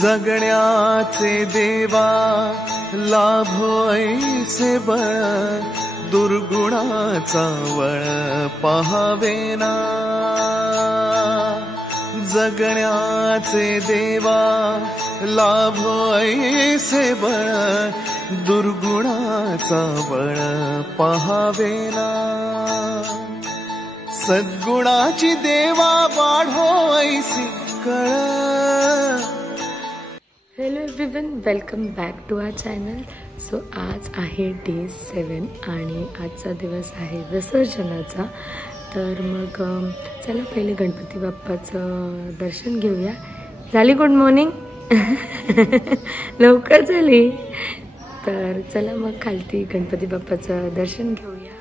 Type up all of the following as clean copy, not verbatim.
जगण्याचे देवा लाभो ऐसे बळ, दुर्गुणाचा वळ पहावेना. जगण्याचे देवा लाभो ऐसे बळ, दुर्गुणाचा बळ पहावेना. सद्गुणाची देवा वाढो ऐसी कळ. Hello everyone, welcome back to our channel. So आज आहे डे 7 आणि आजचा दिवस आहे विसर्जनाचा. तर मग चला पहिले गणपती बाप्पाचं दर्शन घेऊया. झाली गुड मॉर्निंग लवकर झाली. तर चला मग खालती गणपती बाप्पाचं दर्शन घेऊया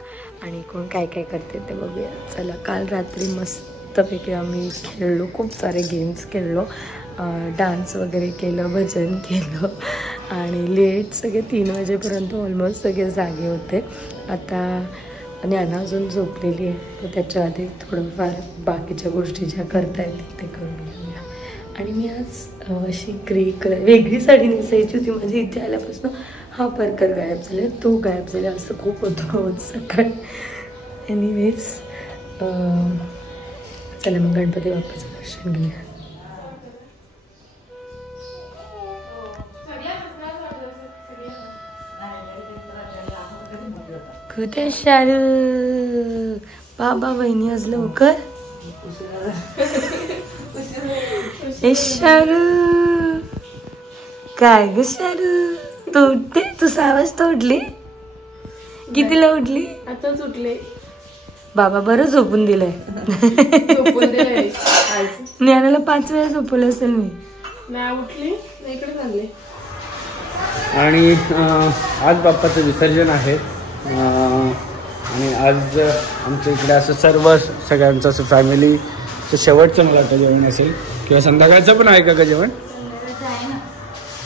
आणि कोण काय काय करते ते बघूया. चला, काल रात्री मस्तपैकी आम्ही खेळलो, खूप सारे गेम्स खेळलो, डान्स वगैरे केलं, भजन केलं आणि लेट सगळे 3 वाजेपर्यंत ऑलमोस्ट सगळे जागे होते. आता ज्ञाना अजून झोपलेली आहे, तर त्याच्या आधी थोडंफार बाकीच्या गोष्टी ज्या करता येतील ते करून घेऊया. आणि मी आज अशी ग्रे कलर वेगळी साडी नेसायची होती माझी. इथे आल्यापासून हा परकर गायब झाला, तो गायब झाला, असं खूप होतं रोज सकाळी. एनिवेज चला मग गणपती बाप्पाचं दर्शन घेऊया. कुठे शारू बाबा बहिणी आज लवकर. ए शारू काय ग शारू, तू उठते? तू 6 वाजता उठली? कितीला उठली? आताच उठले. बाबा बरं झोपून दिलंय. ज्ञानाला 5 वेळा झोपवलं असेल मी. नाही उठली, इकडे चालले. आणि आज बाप्पाचं विसर्जन आहे आणि आज आमच्या इकडे असं सगळ्यांचं असं फॅमिलीचं शेवटचं मला वाटतं जेवण असेल, किंवा संध्याकाळचं पण आहे का जेवण?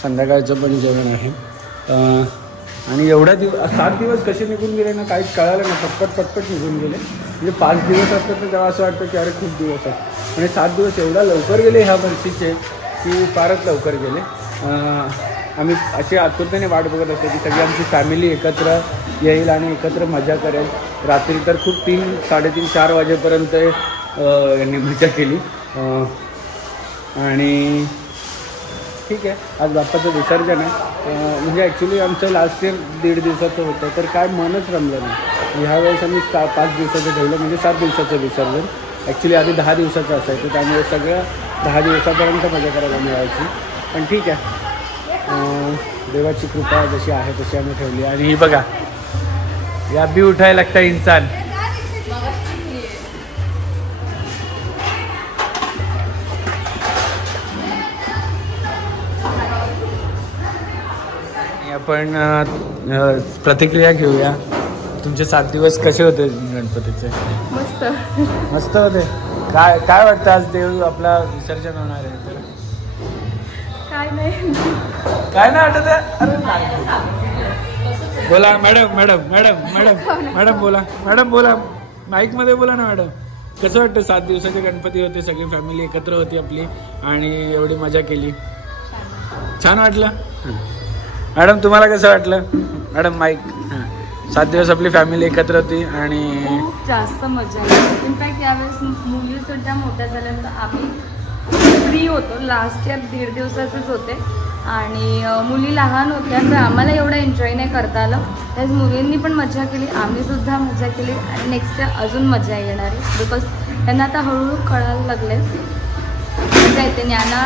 संध्याकाळचं पण जेवण आहे. आणि एवढ्या 7 दिवस कसे निघून गेले ना काहीच कळालं ना. पटपट निघून गेले. म्हणजे 5 दिवस असतात तर तेव्हा असं वाटतं की अरे खूप दिवस आहेत, आणि 7 दिवस एवढा लवकर गेले ह्या वर्षीचे की फारच लवकर गेले. आम्ही अशी आतुरतेने वाट बघत असतो की सगळी आमची फॅमिली एकत्र येईल आणि एकत्र मजा करेल. रात्री तर खूप 3-3:30 4 वाजेपर्यंत यांनी मजा केली. आणि ठीक आहे, आज बाप्पाचं विसर्जन आहे. म्हणजे ॲक्च्युली आमचं लास्ट इयर 1.5 दिवसाचं होतं, तर काय मनच रमलं नाही. ह्यावेळेस आम्ही 5 दिवसाचं ठेवलं, म्हणजे 7 दिवसाचं विसर्जन. ॲक्च्युली आधी 10 दिवसाचं असायचं, त्यामुळे सगळं 10 दिवसापर्यंत मजा करायला मिळायची. पण ठीक आहे, देवाची कृपा जशी आहे तशी आम्ही ठेवली. आणि ही बघा, या भी उठाय लागता इंसान. आपण प्रतिक्रिया घेऊया. तुमचे 7 दिवस कसे होते गणपतीचे? मस्त मस्त होते. काय वाटतं आज देव आपला विसर्जन होणार आहे तर? काय नाही वाटत आहे? बोला मॅडम बोला माईक मध्ये बोला ना मॅडम. कसं वाटतं? 7 दिवसाचे गणपती होते, सगळी फॅमिली एकत्र होती आपली आणि एवढी मजा केली. छान वाटलं मॅडम? तुम्हाला कसं वाटलं मॅडम? माईक. 7 दिवस आपली फॅमिली एकत्र होती आणि खूप जास्त मजा आली. इनफॅक्ट यावेळेस मुली सुद्धा मोठ्या झाल्यानंतर आम्ही फ्री होतो. लास्ट इयर 1.5 दिवसाचेच होते आणि मुली लहान होत्या, तर आम्हाला एवढं एन्जॉय नाही करता आलं. त्याच मुलींनी पण मजा केली, आम्ही सुद्धा मजा केली आणि नेक्स्ट इयर अजून मजा येणार आहे. बिकॉज त्यांना आता हळूहळू कळायला लागले. मजा येते. ज्ञाना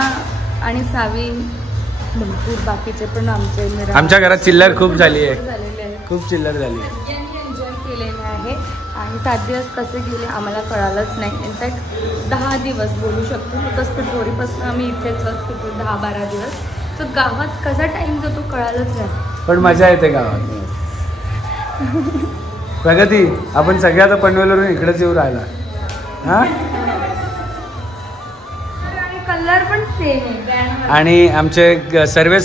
आणि सावी, भरपूर बाकीचे पण आमच्या घरात चिल्लर खूप झाली आहे, झालेले आहे. खूप चिल्लर झाली आहे. सगळ्यांनी एन्जॉय केलेलं आहे आणि 7 दिवस कसे गेले आम्हाला कळालंच नाही. इनफॅक्ट 10 दिवस बोलू शकतो. बिकॉज पिठोरीपासून आम्ही इथेच आहोत, 10-12 दिवस. तर गावात कसा टाइम जातो कळालंच नाही, पण मजा येते गावात. प्रगती, आपण सगळ्या आता पनवेलवरून इकडेच येऊ राहिला. हा, कलर पण सेम आहे. आणि आमचे सर्व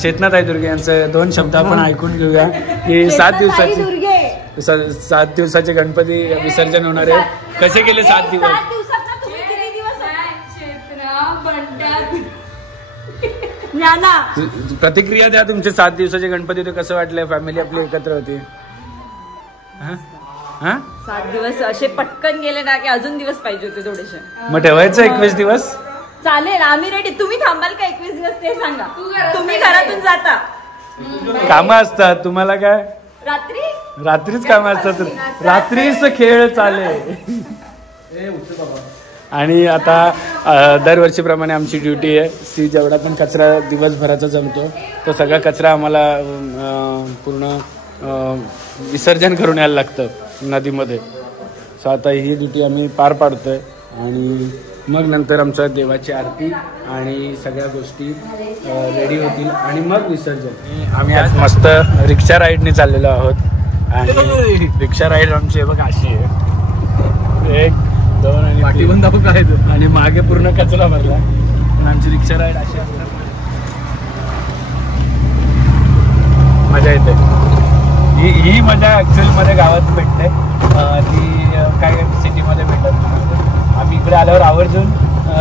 चेतनाताई दुर्गे यांचे 2 शब्द आपण ऐकून घेऊया की 7 दिवसाचे गणपती विसर्जन होणार आहे. कसे गेले 7 दिवस? ज्ञाना. प्रतिक्रिया द्या तुमचे 7 दिवसाचे गणपती होते, कसं वाटलंय? फॅमिली आपली एकत्र होती. 7 दिवस असे पटकन गेले ना की अजून दिवस पाहिजे होते थोडेसे. मग ठेवायचं 21 दिवस? चालेल, आम्ही रेडी. तुम्ही थांबाल का 21 दिवस ते सांगा. तुम्ही घरातून जाता, कामं असतात तुम्हाला काय? रात्रीच कामं असतात, रात्रीच खेळ चालेल. आणि आता दरवर्षीप्रमाणे आमची ड्युटी आहे ती, जेवढा पण कचरा दिवसभराचा जमतो तो सगळा कचरा आम्हाला पूर्ण विसर्जन करून यायला लागतं नदीमध्ये. सो आता ही ड्युटी आम्ही पार पाडतोय आणि मग नंतर आमच्या देवाची आरती आणि सगळ्या गोष्टी रेडी होतील आणि मग विसर्जन. आम्ही आज मस्त रिक्षा राईडने चाललेलो आहोत आणि रिक्षा राईड आमची बघा अशी आहे, 1 2 आणि पाठी दाखवून करायचं आणि मागे पूर्ण कचरा भरला. पण आमची रिक्षा राईड अशी असतात, मजा येते. ही मजा ऍक्च्युअली गावात भेटते, ती काय सिटीमध्ये भेटत नाही. आम्ही इकडे आल्यावर आवर्जून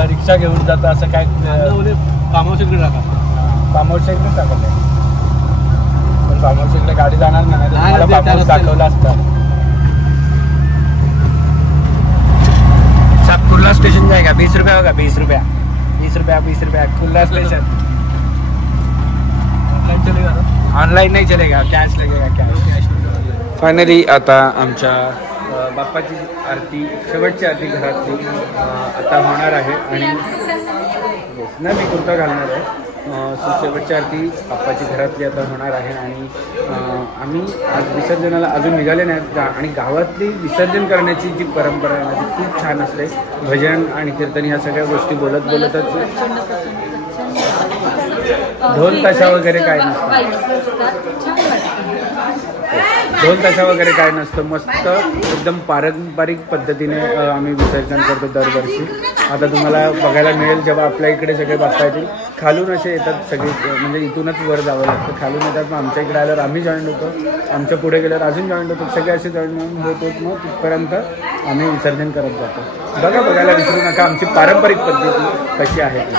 रिक्षा घेऊन जातो. असं काय फार्म हाऊस इकडे टाका, फार्म हाऊस इकडे टाकत आहे, पण फार्म हाऊस इकडे गाडी जाणार नाही, फार्म हाऊस दाखवलं असतं. सब कुर्ला स्टेशन जाएगा, 20 रुपया होगा, 20 रुपया 20 रुपया कुर्ला स्टेशन. ऑनलाइन नहीं चलेगा, कॅश लगेगा, कॅश. फायनली आता आमच्या बाप्पाची आरती, शेवटची आरती घरातली आता होणार आहे आणि नाही मी कुर्ता घालणार आहे. शेवटची आरती बाप्पाची घरातली आता होणार आहे आणि आम्ही आज विसर्जनाला अजून निघाले नाहीत. आणि गावातली विसर्जन करण्याची जी परंपरा आहे ना ती खूप छान असते. भजन आणि कीर्तन ह्या सगळ्या गोष्टी बोलतच ढोल ताशा वगैरे काय नसतं, मस्त एकदम पारंपरिक पद्धतीने आम्ही विसर्जन करतो दरवर्षी. आता तुम्हाला बघायला मिळेल जेव्हा आपल्या इकडे सगळे बाप्पा येतील, खालून असे येतात सगळे, म्हणजे इथूनच वर जावं लागतं, खालून येतात. मग आमच्या इकडे आल्यावर आम्ही जॉईन होतो, आमच्या पुढे गेल्यावर अजून जॉईन होतो, सगळे असे जॉईन होतो. मग तिथपर्यंत आम्ही विसर्जन करत जातो. बघायला विसरू नका आमची पारंपरिक पद्धती कशी आहे ती.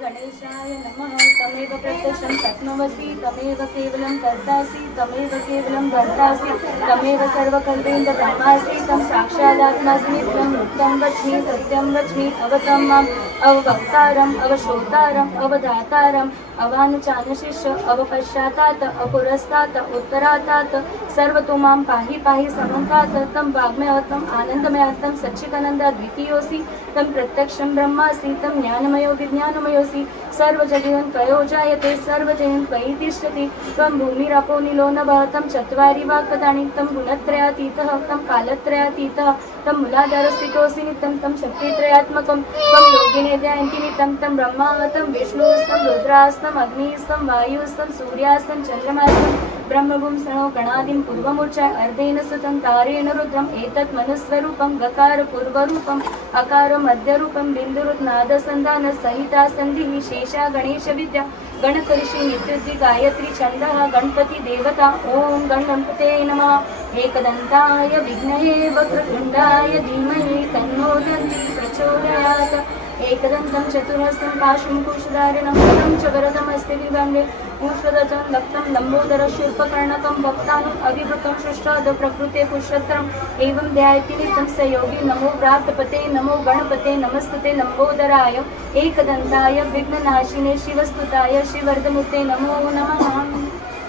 गणेशाय नमः. तमेव प्रत्यक्षं शक्नोषि, तमेव केवलं कर्तासि, तमेव केवलं भर्तासि, तमेव सर्वकर्तेन्द्र ब्रह्मासि, तं साक्षादात्मास्मि, त्वं मुक्तं वच्मि, सत्यं वच्मि, अवतं माम् अववक्तारम्, अवशोतारम्, अवधातारम्, अवानुचानशिष्य, अवपश्चातात्, अपुरस्तात्, उत्तरातात्, सर्वतो मां पाहि पाहि समन्तात्. तं वाग्मयं आनन्दमयं सच्चिदानन्दद्वितीयोऽसि, तं प्रत्यक्षं ब्रह्मासि, तं ज्ञानमयो विज्ञानमयोऽसि, सर्वजगीवन् त्वयो जायते, सर्वजयन् त्वयि तिष्ठति. त्वं भूमिरापो निलो नभः, तं चत्वारि वाक्पदानि, तं गुणत्रयातीतः, तं कालत्रयातीतः, तं मूलाधारस्थितोऽसि नित्यं, तं शक्तित्रयात्मकं, त्वं योगिने ध्यायन्ति नित्यं, तं ब्रह्मा, तं विष्णुस्तं रुद्रास्तं, अग्निस्तं, वायुस्तं, सूर्यास्तं, चन्द्रमास्तं, ब्रह्मभूं सणो गणादिं पूर्वमूर्चाय अर्धेन सुतं तारेण रुद्रम्. एतत् मनस्वरूपं गकार पूर्वरूपम्, अकार मध्यरूपं, बिन्दुरुत् नादसन्धान सहिता सन्धिः, शेषा गणेश विद्या, गणकर्षि नित्युद्दि गायत्री छन्दः, गणपति देवता. ओम गणपते नमः. एकदन्ताय विघ्नये वक्रतुण्डाय धीमहि तन्नो दन्ति प्रचोदयात्. एकदन्तं चतुर्हस्तं पाशं कुशधारिणं पदं च वरदमस्ति विभङ्गे, कुशध्वजं लक्तं लम्बोदर शूर्पकर्णकं, वक्तानुम् अभिवृतं सृष्टाद प्रकृते पुष्यत्रम्. एवं ध्यायति नित्यं स योगी. नमो व्रातपते, नमो गणपते, नमस्तुते लम्बोदराय, एकदन्ताय विघ्ननाशिने, शिवस्तुताय श्रीवरदमूर्ते नमो नमः.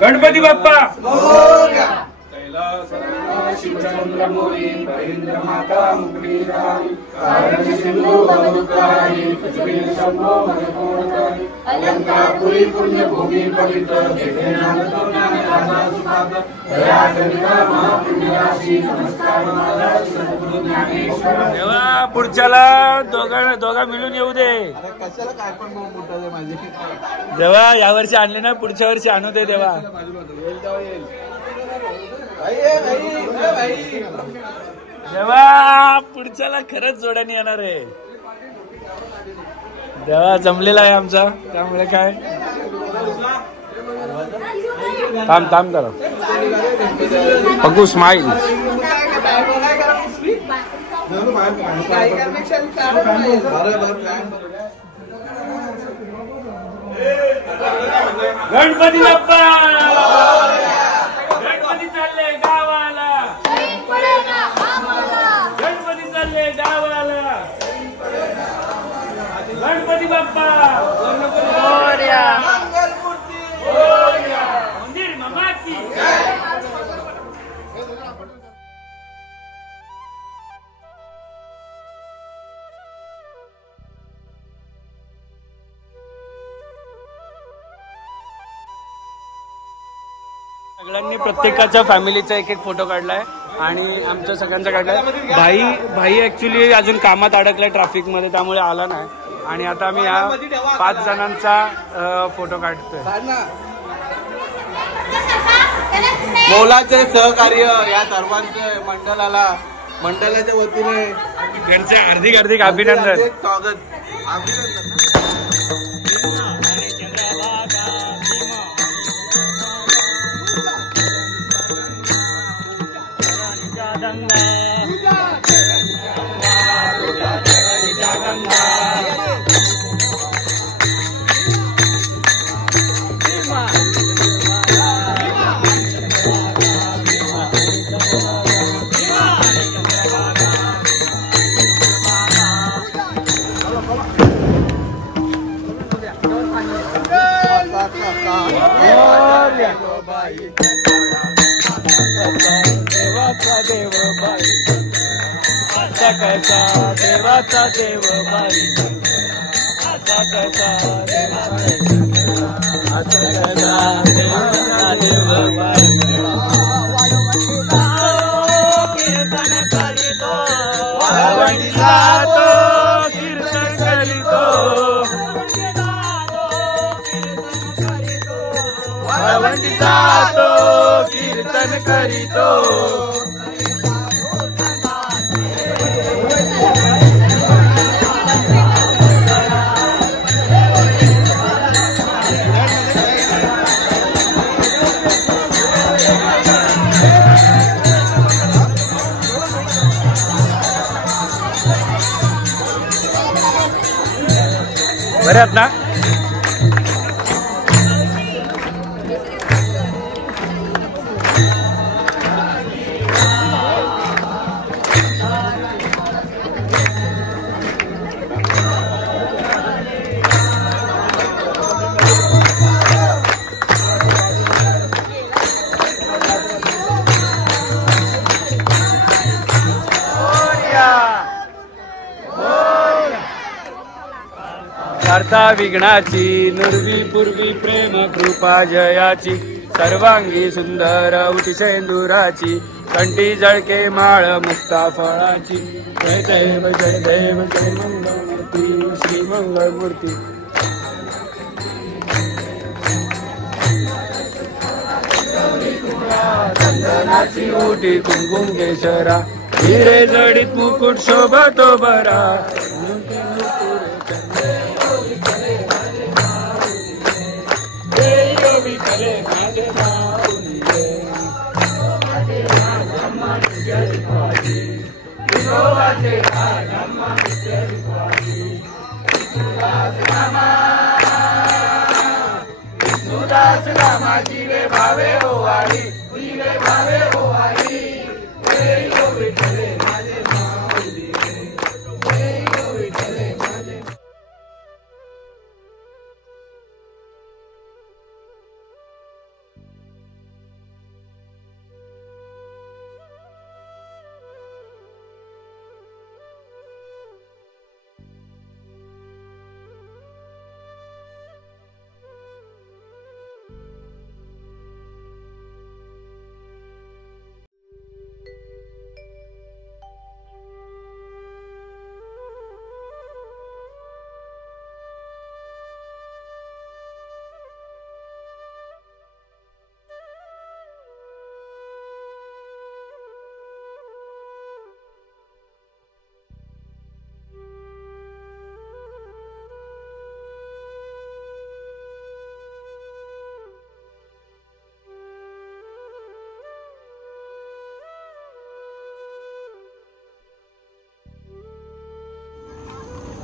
गणपती बाप्पा. अलंकारपुरी पुण्यभूमी पवित्र तेथे नांदतो ज्ञानाचा सुपात्र दया सविता महापुण्यराशी नमस्कार माझा सद्गुरु ज्ञानेश्वर देवा पुढच्याला दोघा मिळून येऊ दे. कशाला काय पण मोठा माझे देवा यावर्षी आणले ना पुढच्या वर्षी आणू दे देवा. देवा पुढच्याला खरंच जोड्याने येणार आहे. देवा जमलेला आहे आमचा त्यामुळे काय थांब करा पक्कू स्माईल. गणपती बाप्पा गणपती चालले गावाला गणपती चालले गावाला गणपती बाप्पा मंदिर मामा की सगळ्यांनी प्रत्येकाच्या फॅमिलीचा एक फोटो काढलाय आणि आमच्या सगळ्यांचा काढलाय. भाई ऍक्च्युली अजून कामात अडकलाय ट्रॅफिक मध्ये त्यामुळे आला नाही आणि आता आम्ही या 5 जणांचा फोटो काढतोय. मोलाचे सहकार्य या सर्वांचे मंडळाच्या वतीने त्यांचे हार्दिक अभिनंदन. स्वागत देवाचा देव बाई कीर्तन करीतो कीर्तन करीतो. बरे आहेत ना? वार्ता विघ्नाची नुरवी पूर्वी प्रेम कृपा जयाची सर्वांगी सुंदर उटिशेंदुराची कंठी जळके माळ मुक्ता फळाची जय देव जय देव जय मंगलमूर्ती श्री मंगलमूर्ती. चंदनाची ओटी कुंकुम केशरा हिरे जडीत मुकुट शोभतो बरा. सुदास नामा जीवे भावे ओवाळी जीवे भावे ओवाळी विठ्ठले माझे माऊली विठ्ठले माझे.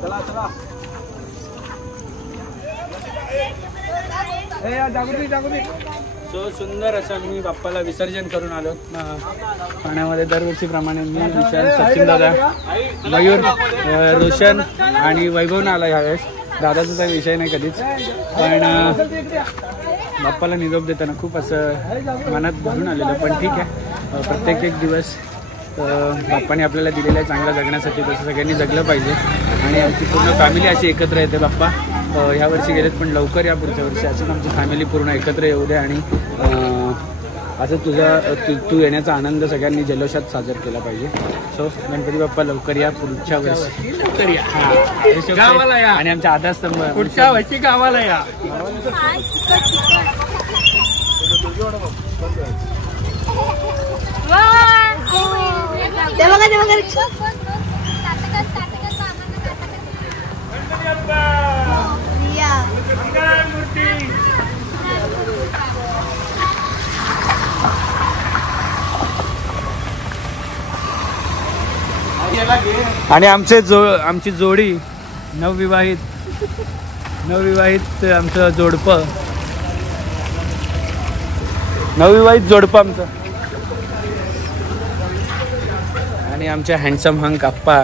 चला चला. सो सुंदर असं मी बाप्पाला विसर्जन करून आलो पाण्यामध्ये दरवर्षीप्रमाणे. मी विशाल, सचिन दादा, मयूर, रोशन आणि वैभवनं आला यावेळेस. दादाचा काही विषय नाही कधीच, पण बाप्पाला निरोप देताना खूप असं मनात भरून आलेलं. पण ठीक आहे, प्रत्येक एक दिवस बाप्पाने आपल्याला दिलेला आहे चांगला जगण्यासाठी, तसं सगळ्यांनी जगलं पाहिजे. आणि आमची पूर्ण फॅमिली अशी एकत्र येते. बाप्पा ह्या वर्षी गेलेत, पण लवकर या पुढच्या वर्षी असं आमची फॅमिली पूर्ण एकत्र येऊ दे. आणि असं तू येण्याचा आनंद सगळ्यांनी जल्लोषात साजरा केला पाहिजे. सो गणपती बाप्पा लवकर या पुढच्या वर्षी, लवकर या गावाला या. आणि आमच्या आधारस्तंभ पुढच्या वर्षी गावाला या. आणि आमची जोडी नवविवाहित आमचं जोडपं आमचं. आणि आमच्या हँडसम हंक आप्पा.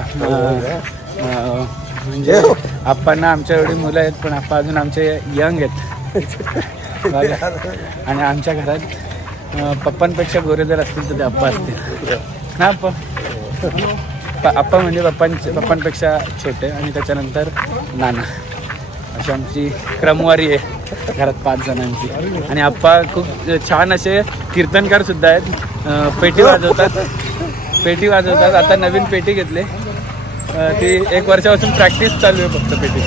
म्हणजे आप्पांना आमच्या एवढी मुलं आहेत, पण आप्पा अजून आमचे यंग आहेत. आणि आमच्या घरात पप्पांपेक्षा गोरे जर असतील तर ते आप्पा असतील ना. आप्पा म्हणजे पप्पांपेक्षा छोटे, आणि त्याच्यानंतर नाना. अशी आमची क्रमवारी आहे घरात 5 जणांची. आणि आप्पा खूप छान असे कीर्तनकार सुद्धा आहेत. पेटी वाजवतात. आता नवीन पेटी घेतले, ती 1 वर्षापासून प्रॅक्टिस चालू आहे फक्त पेटी.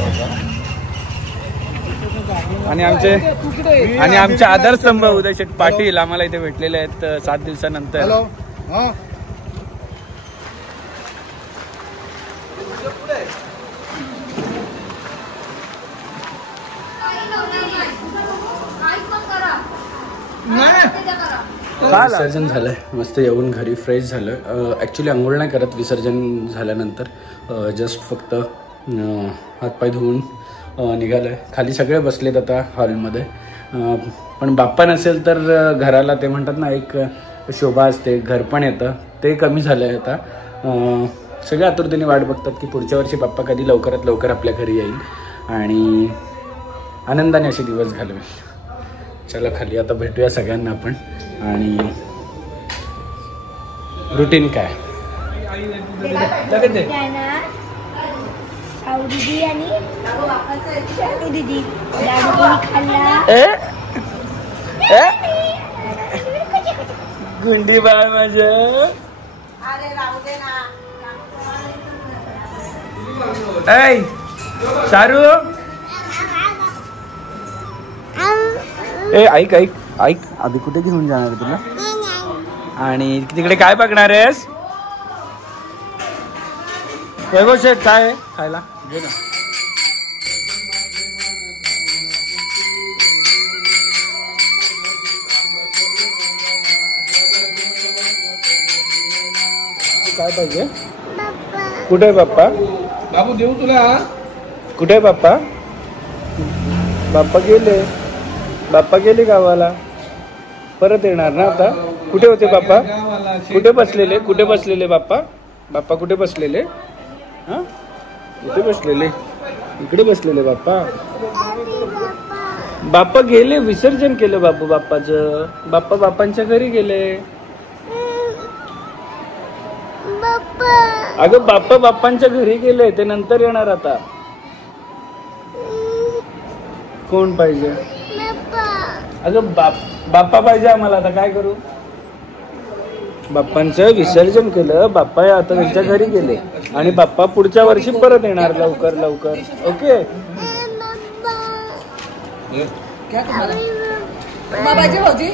आणि आमचे आधारस्तंभ उदय शेठ पाटील आम्हाला इथे भेटलेले आहेत 7 दिवसानंतर. विसर्जन झालंय, मस्त येऊन घरी फ्रेश झालं. ॲक्च्युली आंघोळ नाही करत विसर्जन झाल्यानंतर, जस्ट फक्त हातपाय धुवून निघालं आहे. खाली सगळे बसलेत आता हॉलमध्ये. पण बाप्पा नसेल तर घराला ते म्हणतात ना एक शोभा असते, घर पण येतं, ते कमी झालं आहे आता. सगळे आतुरतेने वाट बघतात की पुढच्या वर्षी बाप्पा कधी लवकरात लवकर आपल्या घरी येईल आणि आनंदाने असे दिवस घालवेल. चला खाली आता भेटूया सगळ्यांना आपण. आणि रुटीन काय गुंडी बाळ माझं. ऐ सारू, ऐक आधी कुठे घेऊन जाणार आहे तुला? आणि तिकडे काय बघणार आहेस? वैभव शेठ काय आहे खायला? घे ना. काय पाहिजे? कुठे आहे बाप्पा? बाबू देऊ तुला? कुठे आहे बाप्पा? बाप्पा गेले गावाला, परत येणार ना आता. कुठे होते बाप्पा? कुठे बसलेले बाप्पा? कुठे बसलेले? हा कुठे बसलेले? इकडे बसलेले बाप्पा. बाप्पा गेले, विसर्जन केलं बाप्पाचं. बाप्पांच्या घरी गेले. अगं बाप्पांच्या घरी गेले, ते नंतर येणार आता. कोण पाहिजे? अगं बाप्पा पाहिजे आम्हाला. आता काय करू? बाप्पांचं विसर्जन केलं, बाप्पा आता त्यांच्या घरी गेले आणि बाप्पा पुढच्या वर्षी परत येणार लवकर. ओके. क्या तुम्हारा? बाबाजी भाऊजी